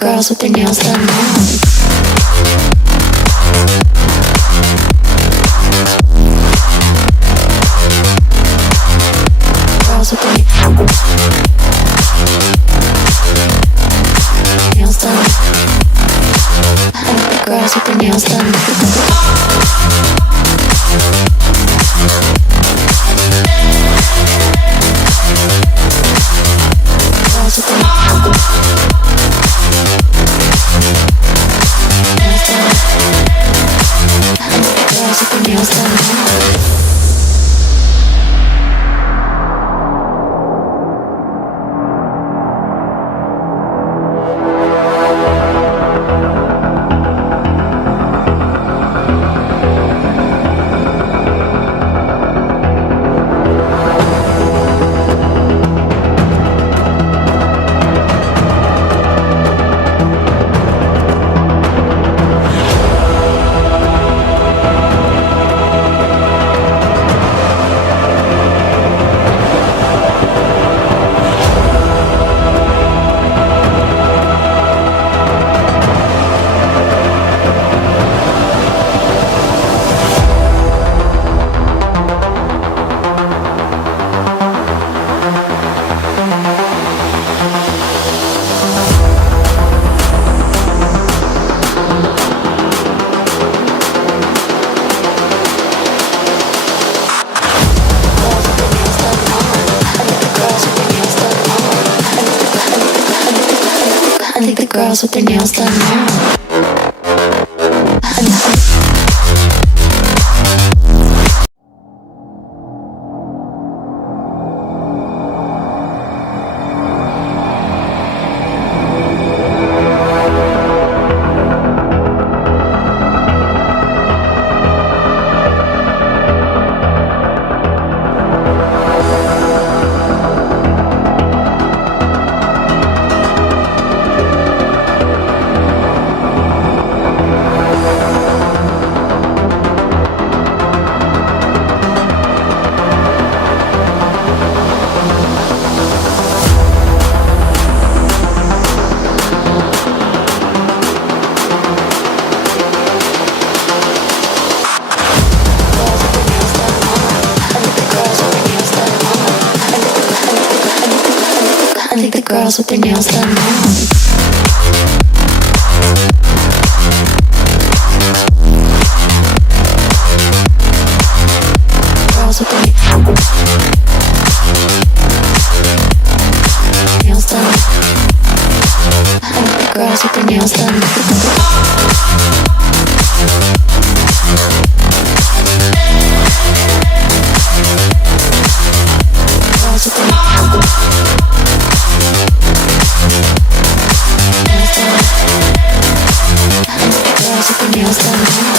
girls with their nails done now. Girls with their nails done. I like the girls with their nails done. Girls with their nails done. I think the girls with their nails done now. I think the girls with their nails done now. Girls with their nails done. I think the girls with their nails done. Girls with their nails done.